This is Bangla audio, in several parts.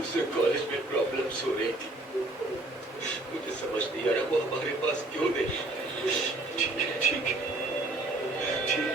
उसे कॉलेज में प्रॉब्लम्स हो रही थी। मुझे समझ नहीं आ रहा वो हमारे पास क्यों नहीं। ठीक है ठीक है ठीक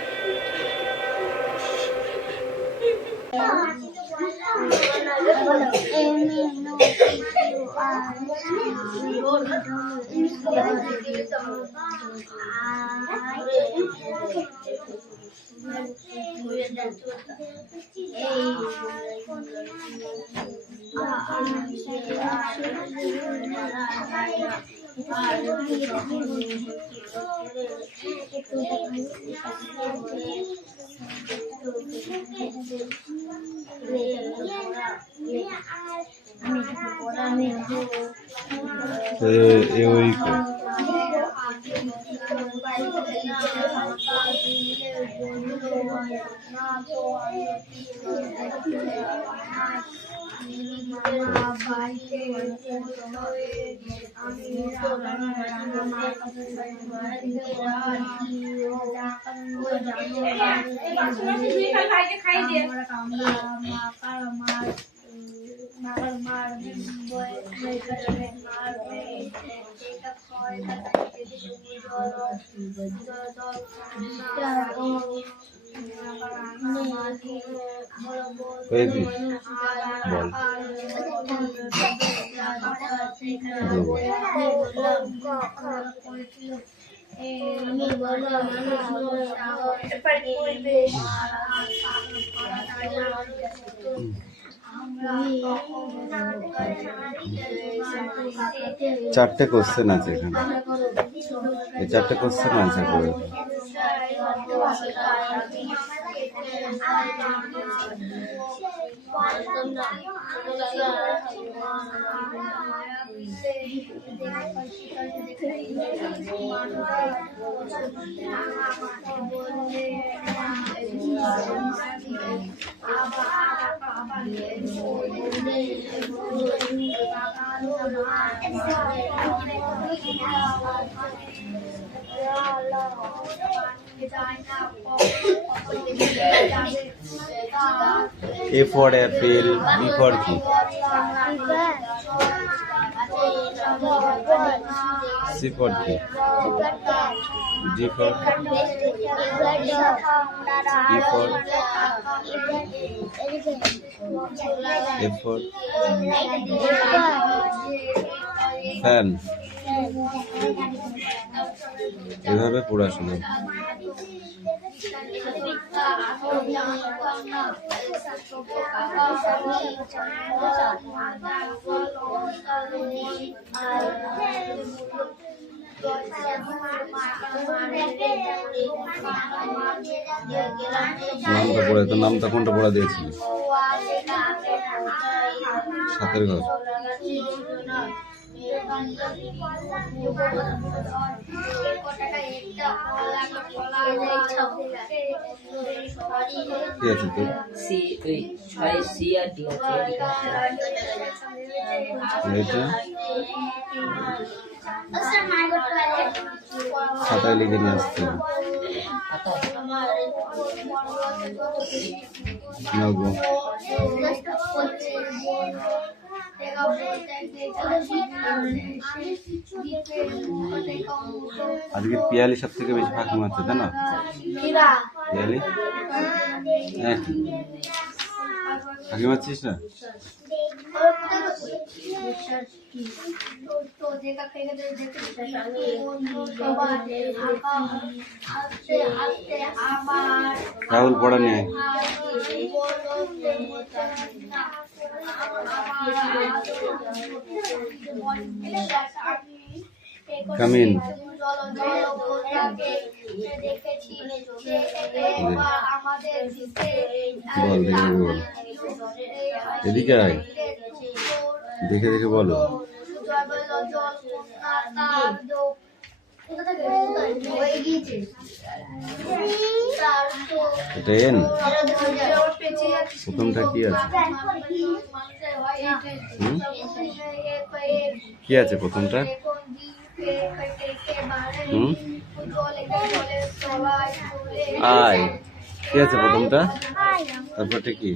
Eurico. Baby, ball. চারটে কোশ্চেন আছে এখানে, এই চারটে কোশ্চেন আনসার করে A for apple, B for key, C for key, D for E for F for fan. এভাবে পড়াশোনা নামটা পড়ে তো নামটা কোনটা পড়া দিয়েছিলি? সাতের ঘর। কি আছে তোর? সি আর ডি আছে। এটা খাতায় লিখে নিয়ে আসতে হবে। আজকে পিয়ালি সব থেকে বেশি ফাঁকি মারছে, জানো? পিয়ালি ফাঁকি মারছিস না? রাহুল পড়া নিয়ে Come in. বল দেখে বল, এদিকে আয়, দেখে দেখে বলো। এটা এন, প্রথমটা কি আছে? কি আছে প্রথমটা? আয়। কি আছে প্রথমটা? তারপরটা কি?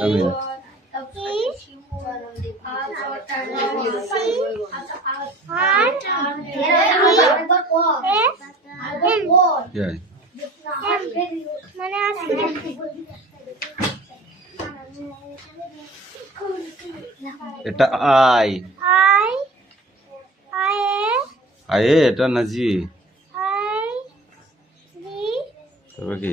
কামিন। কি হয়? এটা আই। আয়ে এটা না জি। তবে কি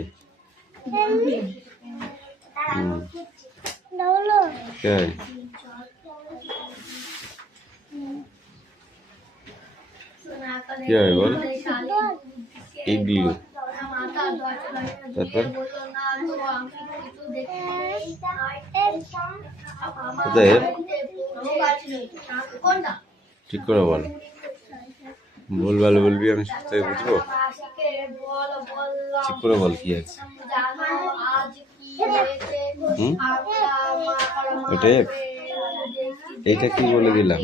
কি হয়? কি হয় বল? ইগলু। তারপর কোথায়? ঠিক করে বল। ভুলভাল বলবি, আমি সত্যি বুঝবো। ঠিক করে বল কি আছে। ওটাই এইটা কি বলে দিলাম?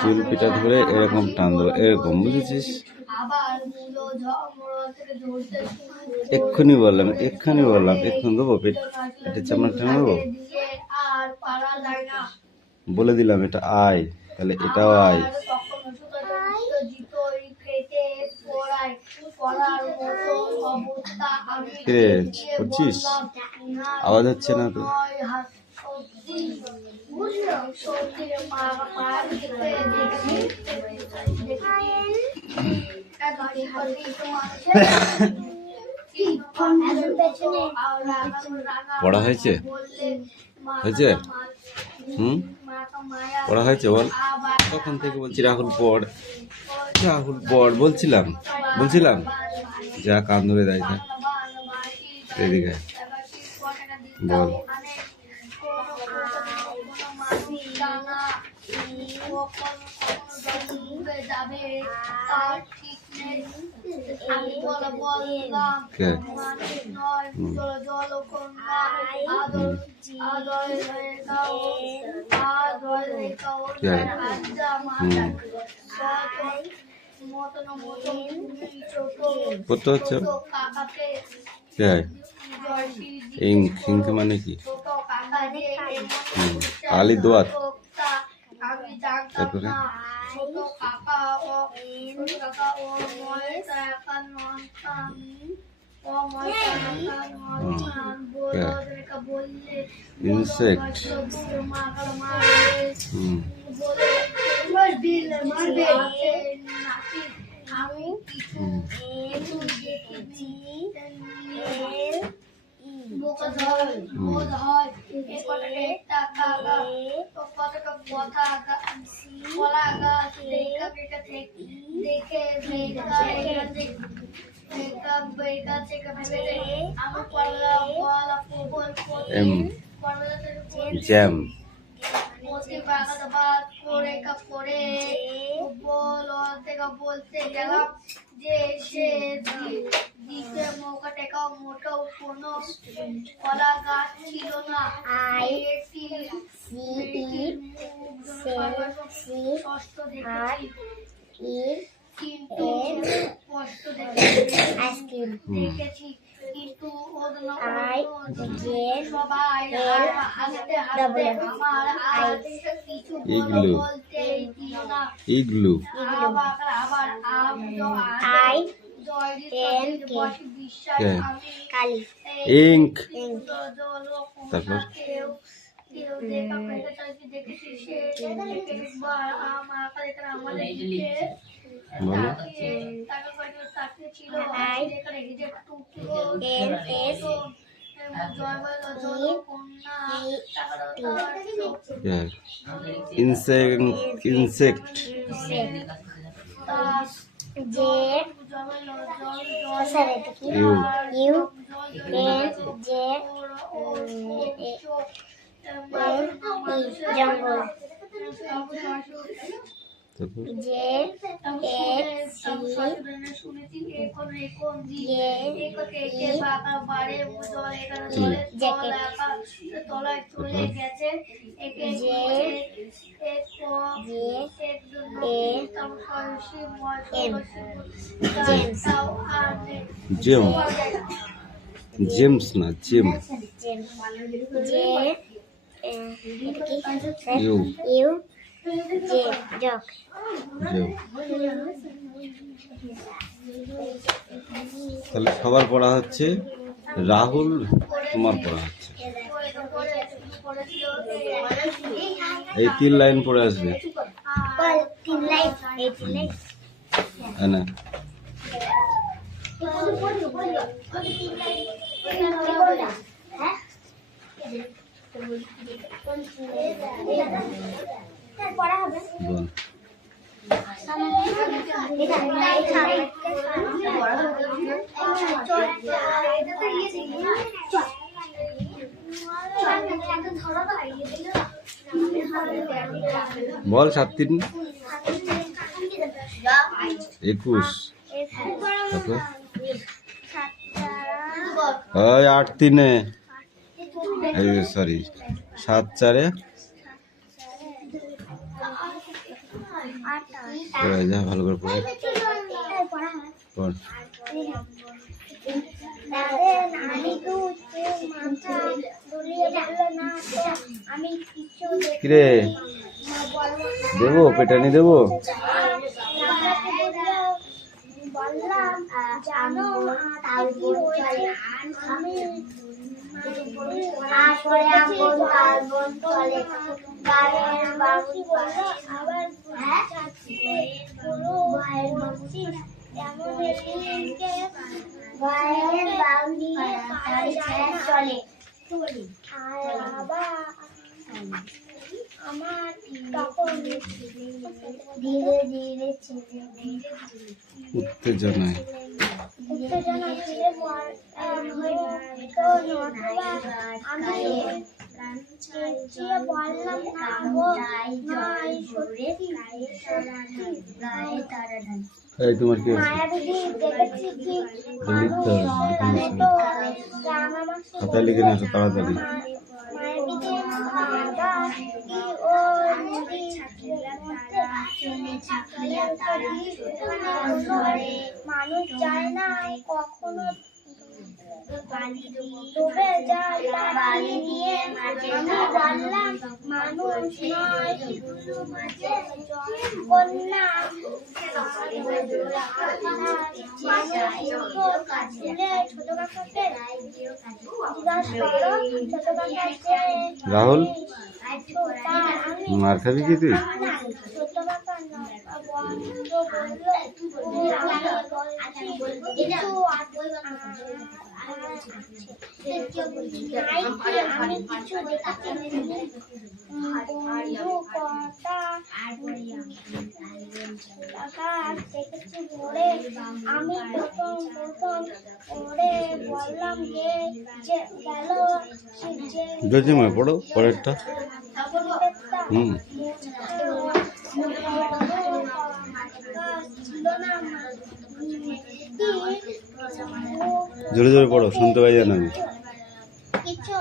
চুল পিটা ধরে এরকম টান দেবো, এরকম, বুঝেছিস? এক্ষুনি বললাম, এক্ষুনি দেবো, পেটে চামড়া টেনে দেবো। বলে দিলাম এটা আয়, তাহলে এটাও আয়। কিরে করছিস? আওয়াজ হচ্ছে না তো? পড়া হয়েছে? হয়েছে? পড়া হয়েছে বল। তখন থেকে বলছি রাহুল পড়, রাহুল পড়, বলছিলাম যা কান ধরে দেয়। এদিকে বল। পড়তে হচ্ছে ইংক মানে কি? কালি দোয়াত। তারপরে ইনসেক্ট। জ্যাম। বলতে গেলাম যে সে দিকে মোটেও কোনো কলা গাছ ছিল না। কিন্তু কষ্ট দেখেছি, কিন্তু সবাই হাসতে হাসতে আমার আর কিছু বলতেই দিল না। ইগলু। আবার ইঙ্ক। তারপর ইনসেক্ট। জঙ্গল। জেম, জেমস না জেম। ইউ জেম। তাহলে সবার পড়া হচ্ছে, রাহুল তোমার পড়া হচ্ছে। এই 3 লাইন পড়ে আসবে। হ্যাঁ না, বল। বল 7 3 21। তারপর ওই 8 3, সরি 7 4 পড়ে যা, ভালো করে পড়ে পড়। কিরে দেবো, পেটানি দেবো? আমার তখন ধীরে ধীরে উত্তেজনায় আমি চেঁচিয়ে বললাম, এই তোমার কি মায়া দিদি দেখেছি কি লিখতে হবে, খাতায় লিখে নিয়েছো তাড়াতাড়ি। মানুষ যায় না কখনো ডুবে যায় বাড়ি নিয়ে, আমি বললাম মানুষ নয় কন্যা। ছোট কাকাকে ছোট কাকাকে রাহুল মার খাবি কি তুই? ছোট কাকা আমি কিছু দেখতে দেখেছি বলে আমি প্রথম পড়ে বললাম যে গেল জজিমে পড়ো পরেরটা। হুম জোরে জোরে পড়ো, শুনতে পাই না আমি। কিছু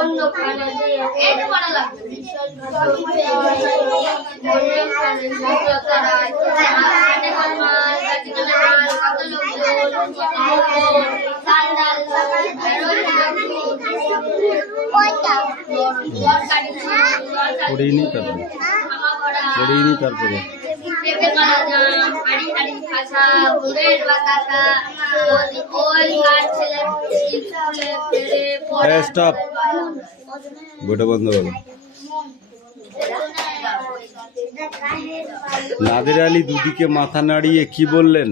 অন্য পড়িনি তারপরে পড়িনি তারপরে স্টপ, বইটা বন্ধ করো। নাদের আলী দুদিকে মাথা নাড়িয়ে কি বললেন?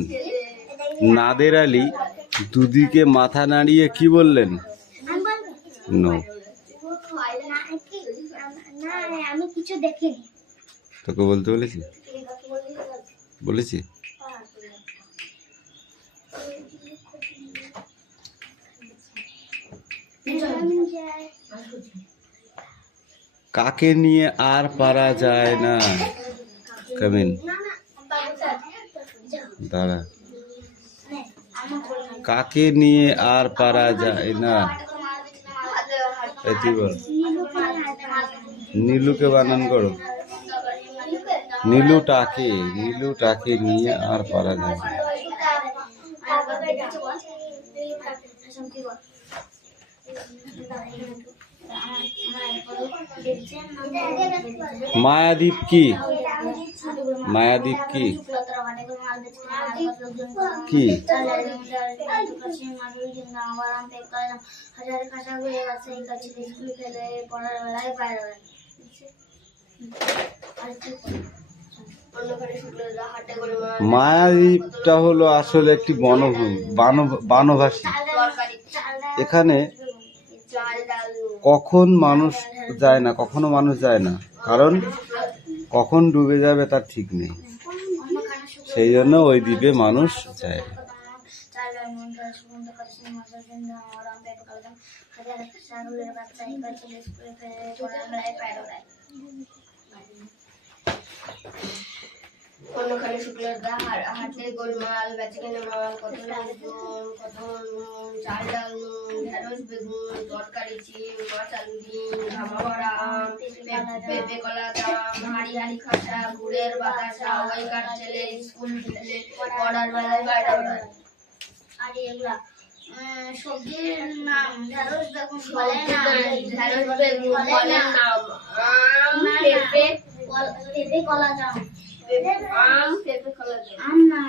নাদের আলী দুদিকে মাথা নাড়িয়ে কি বললেন? নো, আমি কিছু দেখিনি। তোকে বলতে বলেছি? বলেছি? কাকে নিয়ে আর পারা যায় না? কামিন, দাঁড়া। কাকে নিয়ে আর পারা যায় না? এটি বল। নীলুকে বানান করো। নীলুটাকে নিয়ে আর পারা যায় না। মায়াদ্বীপ কি? মায়াদ্বীপ কি? কি? মায়াদ্বীপটা হলো আসলে একটি বানভাসী। এখানে কখন মানুষ যায় না, কখনো মানুষ যায় না, কারণ কখন ডুবে যাবে তার ঠিক নেই। সেই জন্য ওই দ্বীপে মানুষ যায় না। অন্যখানে শুক্লার দা হাটে গোলমাল বেচাকেনা মাল, কত লোকজন, কত চাল ডাল ঢেঁড়স বেগুন তরকারি চিম মাছ আলু ডিম ঘামা ভরা আম পেঁপে কলা দাম হাড়ি হাড়ি খাসা গুড়ের বাতাসা ওইকার ছেলে স্কুল ফেলে পড়ার বেলায় বাইরে ওড়ায়। আর এগুলা সবজির নাম ঢেঁড়স বেগুন ফলের নাম ঢেঁড়স বেগুন ফলের নাম আম পেঁপে কলা দাম আম পেঁপে কলা দাম আম না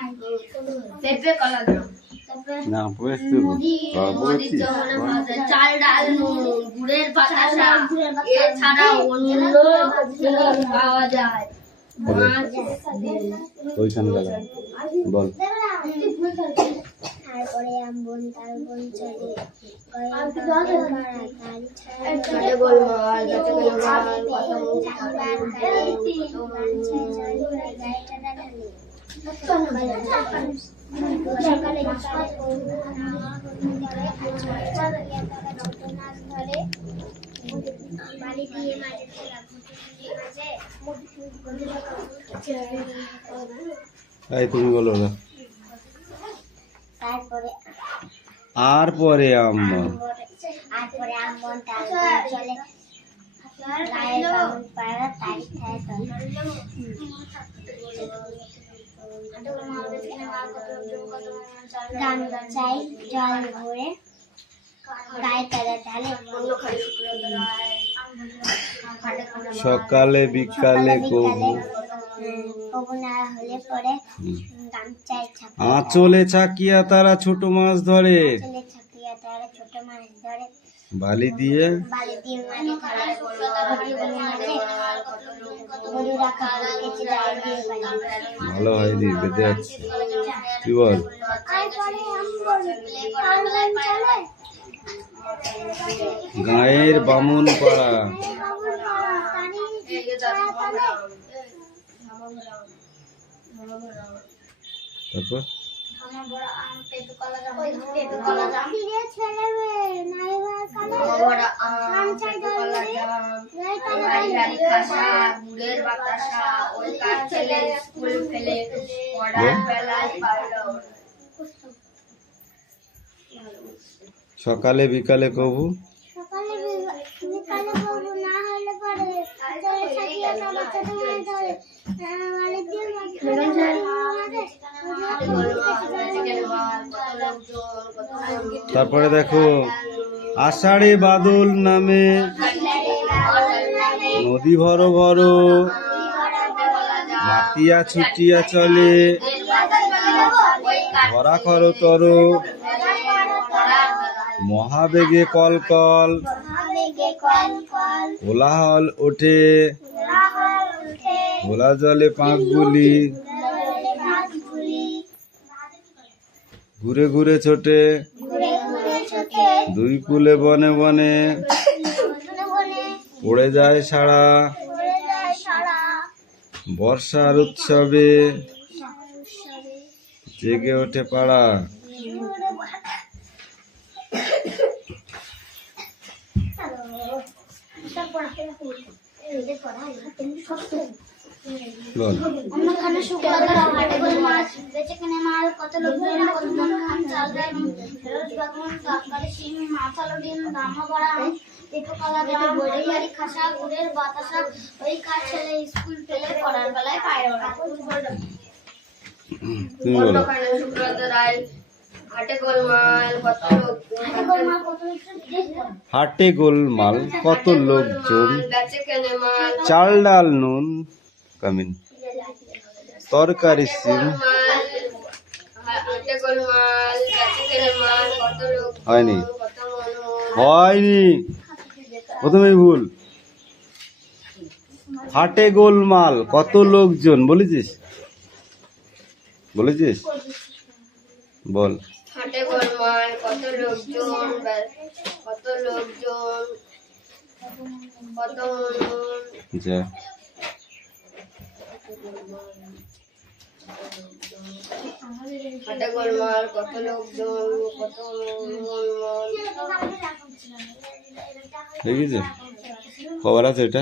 পেঁপে কলা দাম। না চাল ডাল গুড়ের বাতাসা এছাড়া অন্য পাওয়া যায়। ওইখানে বল। তারপরে আমবন তারবন চলে তুমি বলো না। তারপরে আমবন তারপর চলে গায়ের বামন পাড়া তাই গামছাই জল ভরে গায়ে তারা ঢালে। সকালে বিকালে কবু না হলে পরে গামছায় আঁচলে ছাকিয়া তারা ছোট মাছ ধরে। ছাকিয়া তারা ছোট মাছ ধরে বালি দিয়ে মাঝে গরু রাখা ভালো হয়নি, বেঁধে যাচ্ছে। কি বল? গায়ের বামুন পাড়া তারপর সকালে বিকালে কবু না হলে পরে তারপরে দেখো আষাঢ়ে বাদল নামে নদী ভর ভর মাতিয়া ছুটিয়া চলে ধরা কর তর মহাবেগে কল কল কোলাহল ওঠে ভোলা জলে পাঁক গুলি ঘুরে ঘুরে ছোটে দুই কুলে বনে বনে পড়ে যায় সারা বর্ষার উৎসবে জেগে ওঠে পাড়া। বল অন্যখানে শুক্লাদার হাটে গোল মাছ বেচে কিনে মাল কত লোকজন কত মন খান চাল দেয় রোজ বাগুন কাকড়ি শিম মাছ আলু ডিম দামা বড়া দেখো কালা দেখো বড়িয়ারি খাসা গুড়ের বাতাসা ওই কাজ ছেলে স্কুল ফেলে পড়ার বেলায় পায় ওরা। তুমি বলো হাটে গোলমাল কত হাটে গোলমাল কত লোকজন বেচে কেনে মাল চাল ডাল নুন কামিন তরকারি সিম হাটে গোলমাল বেচে কেনে মাল কত লোক হয়নি কত মন হয়নি প্রথমেই ভুল। হাটে গোলমাল কত লোকজন বলেছিস বলেছিস বল হাটে গোলমাল কত লোকজন কত লোকজন কত মন যা হাটে গোলমাল কত লোকজন কত মন দেখেছে কবার আছে এটা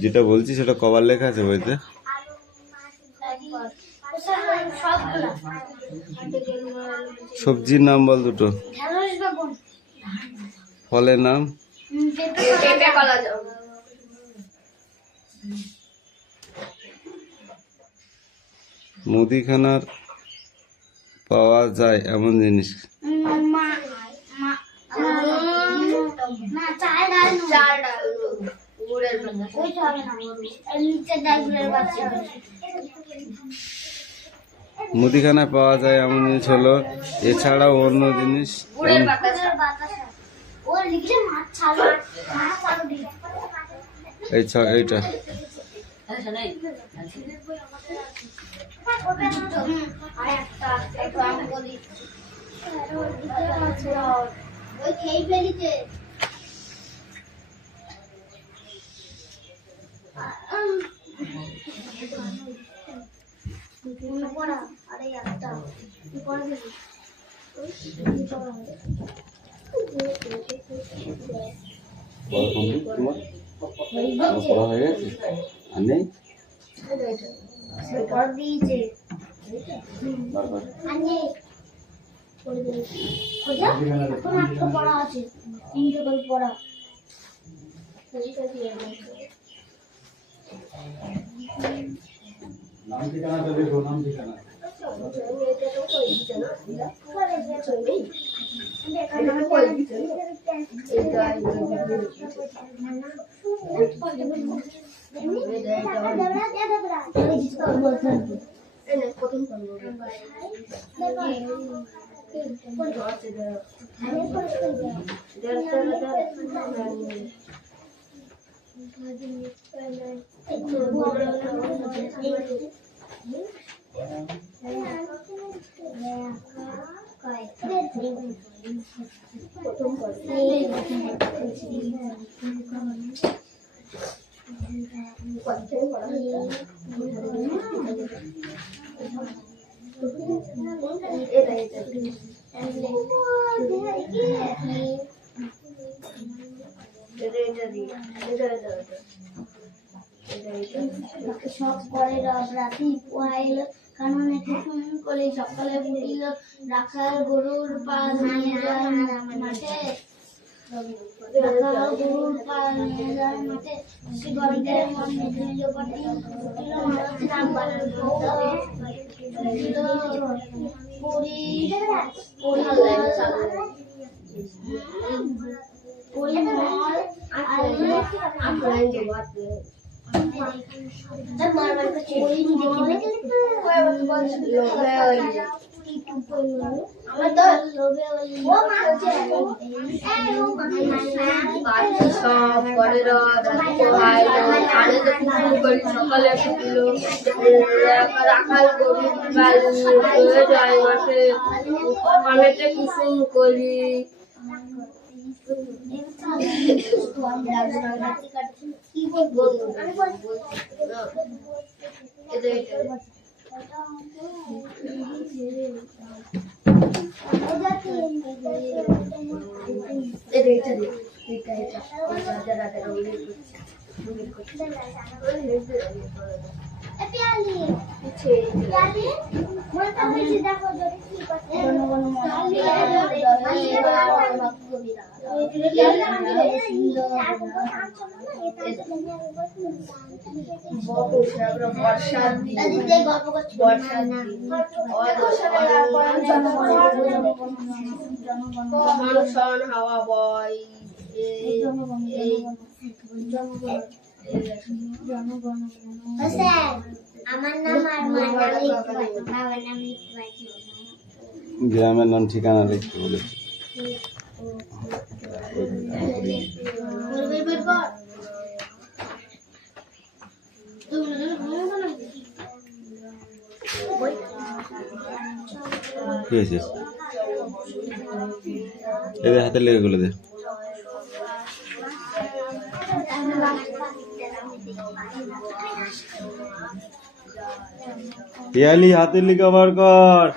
যেটা বলছি সেটা কবার লেখা আছে বইতে সবজির নাম বল দুটো ফলের নাম পেঁপে কলা যাও মুদিখানার পাওয়া যায় এমন জিনিস চাল ডাল চাল ডাল গুড়ের পাতা ওইটা হবে না নিচে ডাল গুড়ের বাচ্চা মুদিখানায় পাওয়া যায় এমন জিনিস হলো এছাড়াও অন্য জিনিস গুড়ের বাতাসা ও লিখে মাছ ছাল মাছ আলু ডিম এইটা ওই খেয়ে ফেলিতে পড়া আরে একটা পড়া দিবি পড়া হয়ে গেছে আর নেই পড়া দিয়েছে আনে খোঁজা এখন একটা পড়া আছে তিনটে করে পড়া নাম ঠিকানাটা দেখো নাম ঠিকানা সব পরে রাতি পোয়াইল কারণ একটু সুন্দর করে সকালে উঠিল রাখাল গরুর পা নিয়ে যায় মাঠে রাখাল গরুর পা নিয়ে যায় মাঠে সে গরিবের মন মেঘে পাটি উঠিল কুসুম করি বর্ষার দিন মনসন হাওয়া বয় আমার নাম বাবার নাম গ্রামের নাম ঠিকানা লিখতে বলেছে। কি হয়েছে? এদের হাতে লেগে গেলো দে। পিয়ালি হাতে লিখা বার কর।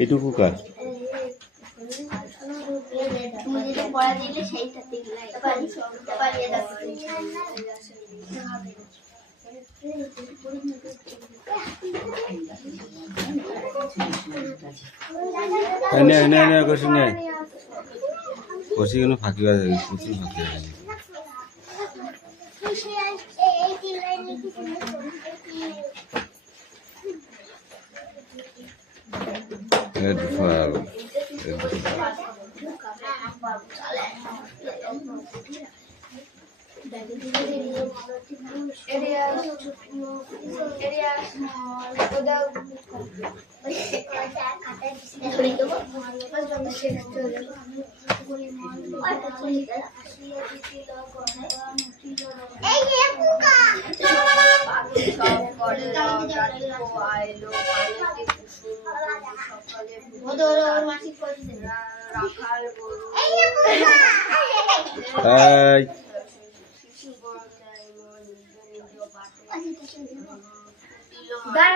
এইটুকু কাজ পড়া দিলে সেইটাতে কষি কোনো ফাঁকি বাজে, প্রচুর ফাঁকি বাজে।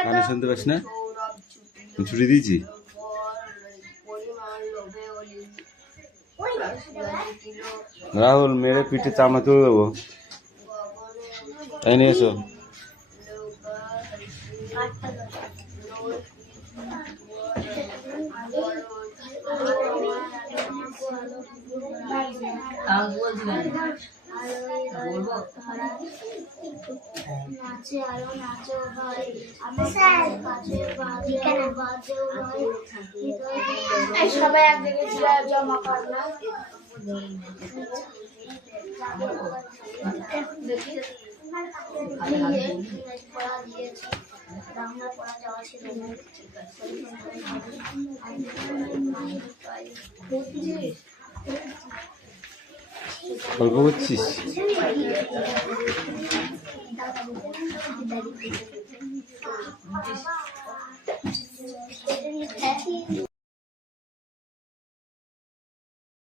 কানে শুনতে পাস না? ছুটি দিয়েছি। রাহুল মেরে পিঠে চামড়া তুলে দেবো, তাই নিয়ে এসো। নাচে আরো নাচো ভাই, আমি স্যার কাছে বাজে বাজে ভাই, সবাই এক জায়গায় জমা কর না। পড়া দিয়েছে, বাংলা পড়া যাওয়া ছিল। গল্প করছিস?